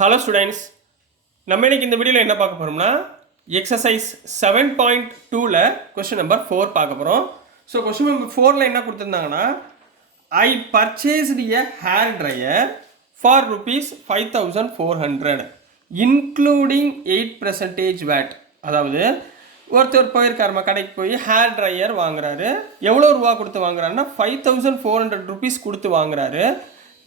Hello students, நம்ம இன்னைக்கு இந்த வீடியோவில் என்ன பார்க்க போகிறோம்னா எக்ஸசைஸ் 7.2ல் கொஸ்டின் நம்பர் 4 பார்க்க போகிறோம். ஸோ கொஸ்டின் நம்பர் 4ல் என்ன கொடுத்துருந்தாங்கன்னா, I purchased a hair dryer for ₹5,400 including 8% VAT. அதாவது ஒருத்தர் போயிருக்காருமா, கடைக்கு போய் ஹேர் ட்ரையர் வாங்குறாரு. எவ்வளோ ரூபா கொடுத்து வாங்குறாருன்னா ₹5,400 கொடுத்து வாங்குறாரு.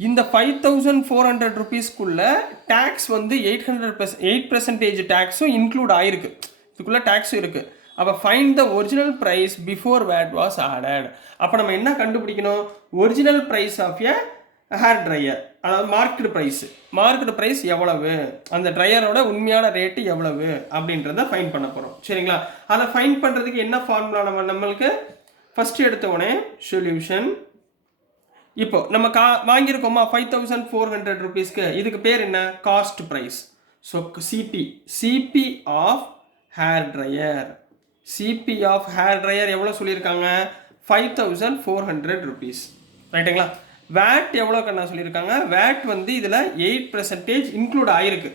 இந்த ₹5,400 டேக்ஸ் வந்து 8% டேக்ஸும் இன்க்ளூட் ஆகிருக்கு. இதுக்குள்ளே டேக்ஸும் இருக்குது. அப்போ find the original price before VAT was added. அப்போ நம்ம என்ன கண்டுபிடிக்கணும்? Original price of a hair dryer, அதாவது மார்க்கெட் ப்ரைஸ் எவ்வளவு, அந்த ட்ரையரோட உண்மையான ரேட்டு எவ்வளவு அப்படின்றத ஃபைண்ட் பண்ண போகிறோம். சரிங்களா? அதை ஃபைண்ட் பண்ணுறதுக்கு என்ன ஃபார்முலா நம்மளுக்கு ஃபஸ்ட்டு எடுத்த உடனே சொல்யூஷன். இப்போ நம்ம வாங்கியிருக்கோமா ₹5,400, இதுக்கு பேர் என்ன? Cost price. So CP of hair dryer எவ்வளோ சொல்லியிருக்காங்க? ₹5,400. ரைட்டுங்களா? வேட் எவ்வளோ கண்ணா சொல்லியிருக்காங்க? வேட் வந்து இதில் 8% இன்க்ளூட் ஆகிருக்கு.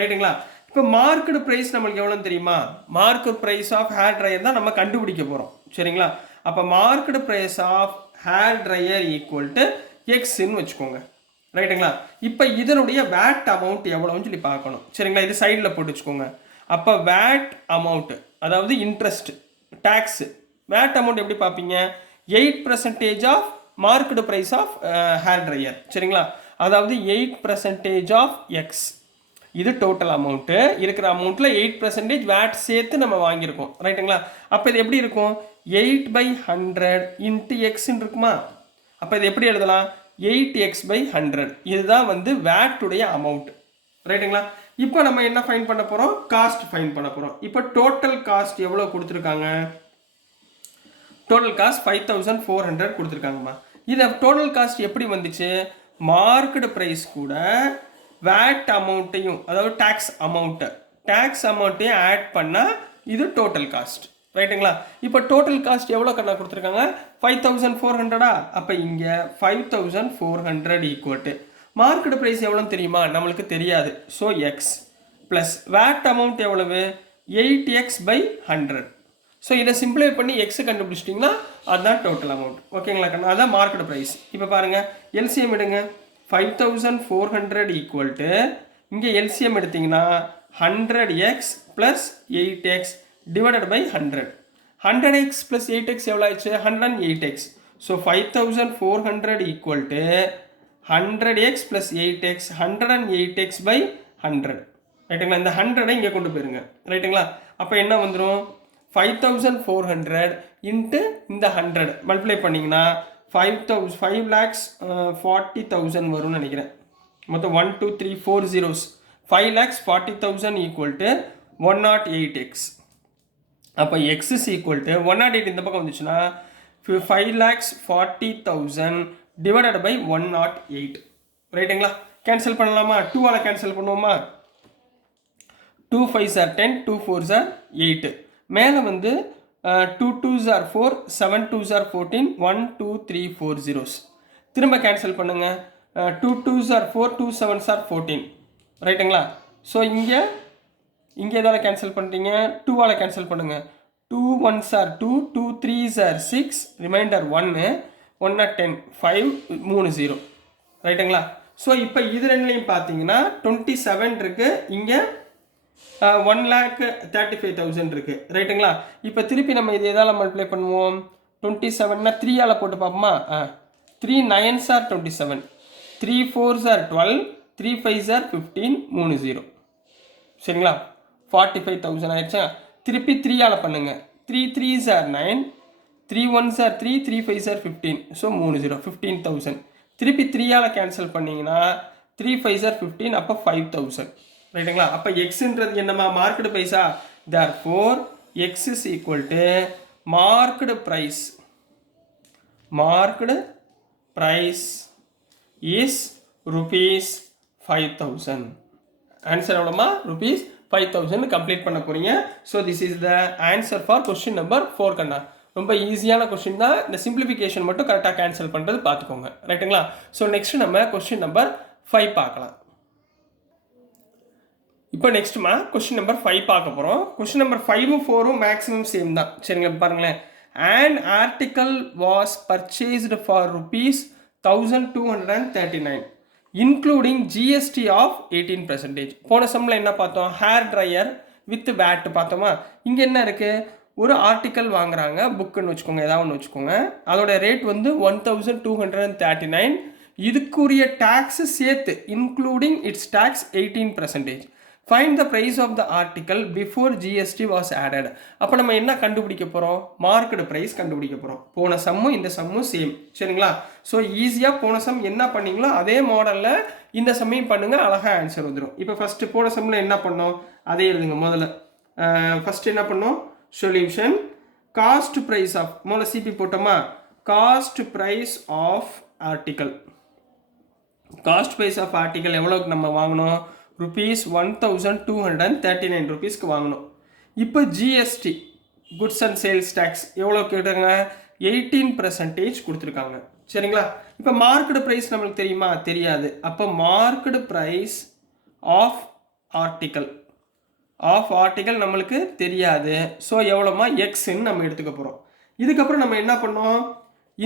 ரைட்டுங்களா? இப்போ மார்க்கெட் ப்ரைஸ் நம்மளுக்கு எவ்வளோன்னு தெரியுமா? Market price of hair dryer தான் நம்ம கண்டுபிடிக்க போகிறோம். சரிங்களா? அப்போ market price of hair dryer equal to எக்ஸ்ன்னு வச்சுக்கோங்க. ரைட்டுங்களா? இப்போ இதனுடைய வேட் அமௌண்ட் எவ்வளோன்னு சொல்லி பார்க்கணும். சரிங்களா? இது சைடில் போட்டு வச்சுக்கோங்க. அப்போ வேட் அமௌண்ட்டு, அதாவது இன்ட்ரெஸ்ட், டேக்ஸு, வேட் அமௌண்ட் எப்படி பார்ப்பீங்க? 8% of market price of hair dryer. சரிங்களா? அதாவது 8% ஆஃப் எக்ஸ். இது டோட்டல் அமௌண்ட்டு. இருக்கிற அமௌண்ட்டில் 8% வேட் சேர்த்து நம்ம வாங்கியிருக்கோம். ரைட்டுங்களா? அப்போ இது எப்படி இருக்கும்? 8/100 இன்ட்டு எக்ஸ்ன்னு இருக்குமா? அப்போ இது எப்படி எழுதலாம்? 8x/100. இதுதான் வந்து வேட்டுடைய அமௌண்ட். ரைட்டுங்களா? இப்போ நம்ம என்ன ஃபைன் பண்ண போகிறோம்? காஸ்ட் ஃபைன் பண்ண போகிறோம். இப்போ டோட்டல் காஸ்ட் எவ்வளோ கொடுத்துருக்காங்க? Total cost 5,400 கொடுத்துருக்காங்கம்மா. இதை டோட்டல் காஸ்ட் எப்படி வந்துச்சு? மார்க்கெட் ப்ரைஸ் கூட வேட் அமௌண்ட்டையும், அதாவது டேக்ஸ் அமௌண்ட்டையும் ஆட் பண்ணால் இது டோட்டல் காஸ்ட். ரைட்டுங்களா? இப்போ டோட்டல் காஸ்ட் எவ்வளோ கண்ணா கொடுத்துருக்காங்க? 5,400. அப்போ இங்கே 5,400 ஈக்குவல் டு மார்க்கெட் ப்ரைஸ் எவ்வளோன்னு தெரியுமா? நம்மளுக்கு தெரியாது. So x plus VAT amount எவ்வளவு? 8x/100. ஸோ இதை சிம்பிளை பண்ணி எக்ஸு கண்டுபிடிச்சிட்டிங்கன்னா அதுதான் டோட்டல் அமௌண்ட். ஓகேங்களா கண்ணா? அதுதான் மார்க்கெட் ப்ரைஸ். இப்போ பாருங்கள், எல்சிஎம் எடுங்க. 5,400 ஈக்குவல் டு இங்கே எல்சிஎம் எடுத்திங்கன்னா 100x plus 8x divided by 100. 100x plus 8x எவ்வளோ ஆயிடுச்சு? 108x. So 5,400 equal to 100x plus 8x, 108x/100. ரைட்டுங்களா? இந்த 100 இங்கே கொண்டு போயிருங்க. ரைட்டுங்களா? அப்போ என்ன வந்துடும்? 5,400 இன்ட்டு இந்த 100 மல்டிப்ளை பண்ணிங்கன்னா 5,40,000 வரும்னு நினைக்கிறேன். மொத்தம் 1 2 3 4 zeros. 5,40,000 equal to 108x. அப்போ x is equal to 108 இந்த பக்கம் வந்துச்சுன்னா 5,40,000 divided by 108. ரைட்டுங்களா? கேன்சல் பண்ணலாமா? 2ஆல் கேன்சல் பண்ணுவோமா? 2 5s are 10, 2 4s are 8. மேலே வந்து 2 2s are 4, 7 2s are 14, 1 2 3 4 zeros. திரும்ப கேன்சல் பண்ணுங்க. 2 2s are 4, 2 7s are 14. ரைட்டுங்களா? ஸோ இங்கே எதால் கேன்சல் பண்ணுறீங்க? 2ஆல் கேன்சல் பண்ணுங்கள். 2 1s are 2, 2 3s are 6, reminder 1, 1 10, 5 3 0. ரைட்டுங்களா? ஸோ இப்போ இது ரெண்டுலையும் பார்த்தீங்கன்னா 27 இருக்குது, இங்கே 1,35,000 இருக்குது. ரைட்டுங்களா? இப்போ திருப்பி நம்ம இது எதால் மல்டிப்ளை பண்ணுவோம்? 27னா 3ஆல் போட்டு பார்ப்போமா? 3 9s are 27, 3 4s are 12, 3 5s are 15, 3 0. சரிங்களா? 45,000 ஆயிடுச்சா? திருப்பி 3ஆல் பண்ணுங்க. 3 3s are 9, 3 1s are 3, 3 5s are 15. So 3 0, 15,000. திருப்பி 3ஆல் கேன்சல் பண்ணிங்கன்னா 3 5s are 15, அப்போ 5,000. ரைட்டுங்களா? அப்போ எக்ஸுன்றது என்னம்மா? மார்க்கெட் ப்ரைஸா? therefore x is equal to market price is ₹5,000. Answer எவ்வளோமா? ₹5,000 கம்ப்ளீட் பண்ண போகிறீங்க. So this is the answer for question number 4 கண்ணா. ரொம்ப ஈஸியான கொஸ்டின் தான். இந்த சிம்பிளிஃபிகேஷன் மட்டும் கரெக்டாக கேன்சல் பண்ணுறது பார்த்துக்கோங்க. ரைட்டுங்களா? ஸோ நெக்ஸ்ட் நம்ம கொஸ்டின் நம்பர் 5 பார்க்கலாம். இப்போ நெக்ஸ்ட்மா கொஸ்டின் நம்பர் 5 பார்க்க போகிறோம். கொஸ்டின் நம்பர் 5ம் 4ம் மேக்ஸிமம் சேம் தான். சரிங்களா, பாருங்களேன். an article was purchased for rupees 1239 including GST of 18%. போன சம்மில் என்ன பார்த்தோம்? ஹேர் ட்ரையர் வித் வேட் பார்த்தோமா? இங்கே என்ன இருக்குது? ஒரு ஆர்டிக்கல் வாங்குறாங்க, புக்குன்னு வச்சுக்கோங்க, ஏதாவது ஒன்று வச்சுக்கோங்க. அதோட ரேட் வந்து 1239. இதுக்குரிய டேக்ஸு சேர்த்து including its tax 18%. Find the price of the article before GST was added. அப்போ நம்ம என்ன கண்டுபிடிக்க போகிறோம்? மார்க்கெட் ப்ரைஸ் கண்டுபிடிக்க போகிறோம். போன சம்மும் இந்த சம்மும் சேம். சரிங்களா? ஸோ ஈஸியாக போன சம் என்ன பண்ணீங்களோ அதே மாடலில் இந்த சம்மையும் பண்ணுங்கள், அழகாக ஆன்சர் வந்துடும். இப்போ ஃபஸ்ட்டு போன சம்மில் என்ன பண்ணோம் அதே எழுதுங்க. முதல்ல ஃபஸ்ட்டு என்ன பண்ணோம்? சொல்யூஷன் காஸ்ட் ப்ரைஸ் ஆஃப், முதல்ல சிபி போட்டோமா? Cost price of article. Cost price of article எவ்வளோக்கு நம்ம வாங்கணும்? ருபீஸ் 1239 ருபீஸ்க்கு வாங்கணும். இப்போ GST goods and sales tax எவ்வளோ கேட்டாங்க? 18% கொடுத்துருக்காங்க. சரிங்களா? இப்போ மார்க்கெட் ப்ரைஸ் நம்மளுக்கு தெரியுமா? தெரியாது. அப்போ மார்க்கெட் ப்ரைஸ் ஆஃப் ஆர்டிக்கல் நம்மளுக்கு தெரியாது. ஸோ எவ்வளோமா? எக்ஸ்ன்னு நம்ம எடுத்துக்க போகிறோம். இதுக்கப்புறம் நம்ம என்ன பண்ணோம்?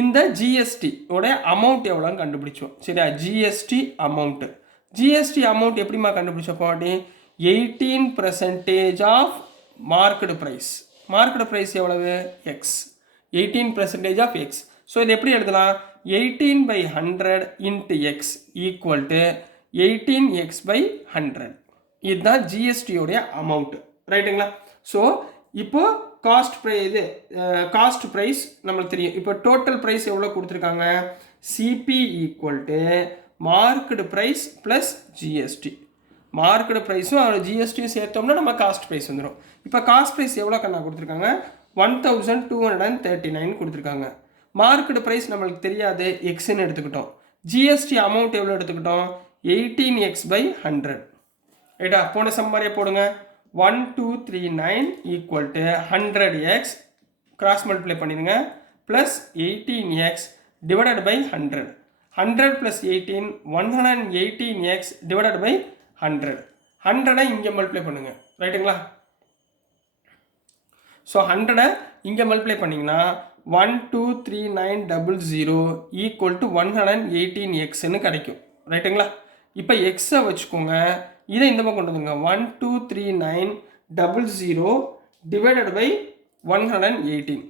இந்த ஜிஎஸ்டி உடைய அமௌண்ட் எவ்வளோன்னு கண்டுபிடிச்சோம். சரியா? ஜிஎஸ்டி அமௌண்ட் எப்படிமா கண்டுபிடிச்சப்போ? 18% of market price. Market price எவ்வளவு? எக்ஸ். 18% of x. ஸோ இது எப்படி எழுதலாம்? 18/100 into X equal to 18x/100. இதுதான் ஜிஎஸ்டியோடைய அமௌண்ட். ரைட்டுங்களா? ஸோ இப்போ காஸ்ட் ப்ரைஸ் நம்மளுக்கு தெரியும். இப்போ டோட்டல் ப்ரைஸ் எவ்வளோ கொடுத்துருக்காங்க? CP equal to market price plus GST. Market ப்ரைஸும் அதோட ஜிஎஸ்டியும் சேர்த்தோம்னா நம்ம காஸ்ட் ப்ரைஸ் வந்துடும். இப்போ காஸ்ட் ப்ரைஸ் எவ்வளோ கண்ணா கொடுத்துருக்காங்க? 1239 கொடுத்துருக்காங்க. மார்க்கெட் ப்ரைஸ் நம்மளுக்கு தெரியாது, எக்ஸ்ன்னு எடுத்துக்கிட்டோம். ஜிஎஸ்டி அமௌண்ட் எவ்வளோ எடுத்துக்கிட்டோம்? 18x/100. ரைட்டா? போன சம் மாதிரியே போடுங்க. 1239 equal to 100x cross multiply பண்ணிடுங்க plus 18x divided by 100. 100 + 18 118x divided by 100. 100 இங்கே மல்டிப்ளை பண்ணுங்க. ரைட்டுங்களா? ஸோ 100 இங்கே மல்டிப்ளை பண்ணிங்கன்னா 123900 ஈக்குவல் டு 118xன்னு கிடைக்கும். ரைட்டுங்களா? இப்போ எக்ஸை வச்சுக்கோங்க, இதை இந்த பக்கம் கொண்டு வந்துங்க. 123900 டிவைடட் பை 118.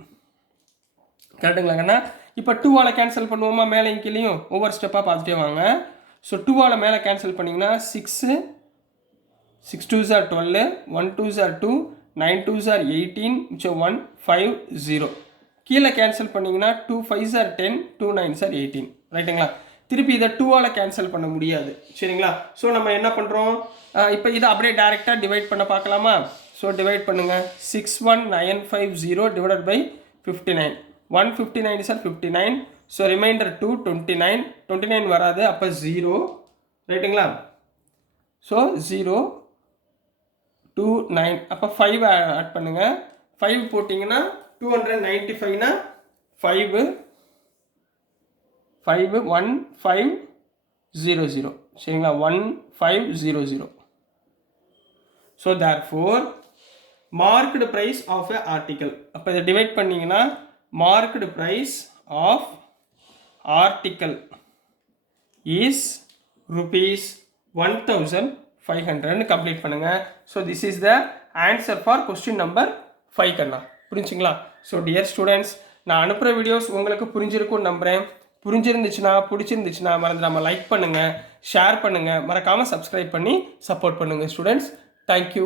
கரெக்டுங்களா கண்ணா? இப்போ 2ஆல் கேன்சல் பண்ணுவோமா? மேலே கீழேயும் ஒவ்வொரு ஸ்டெப்பாக பார்த்துட்டே வாங்க. ஸோ 2ஆல் மேலே கேன்சல் பண்ணிங்கன்னா 6 2s are 12, 1 2s are 2, 9 2s are 18, 1 5 0. கீழே கேன்சல் பண்ணிங்கன்னா 2 5s are 10, 2 9s are 18. ரைட்டுங்களா? திருப்பி இதை 2ஆல் கேன்சல் பண்ண முடியாது. சரிங்களா? ஸோ நம்ம என்ன பண்ணுறோம்? இப்போ இதை அப்படியே டேரெக்டாக டிவைட் பண்ண பார்க்கலாமா? ஸோ டிவைட் பண்ணுங்கள். 61950 divided by 59. 159 is 59. So remainder 2 29. 29 வராது, அப்போ 0. ரைட்டுங்களா? ஸோ 0 2 9. அப்போ 5 ஆட் பண்ணுங்கள். 5 போட்டிங்கன்னா 295னா 5 1500. சரிங்களா? 1500. So therefore market price of a article. அப்போ இதை டிவைட் பண்ணிங்கன்னா market price of article is rupees 1500 complete பண்ணுங்க. So this is the answer for question number 5 கண்ணா. புரிஞ்சுங்களா? ஸோ டியர் ஸ்டூடெண்ட்ஸ், நான் அனுப்புகிற வீடியோஸ் உங்களுக்கு புரிஞ்சிருக்கும்னு நம்புகிறேன். பிடிச்சிருந்துச்சுன்னா மறந்துடாம லைக் பண்ணுங்கள், ஷேர் பண்ணுங்கள், மறக்காமல் சப்ஸ்கிரைப் பண்ணி சப்போர்ட் பண்ணுங்கள் ஸ்டூடெண்ட்ஸ். தேங்க்யூ.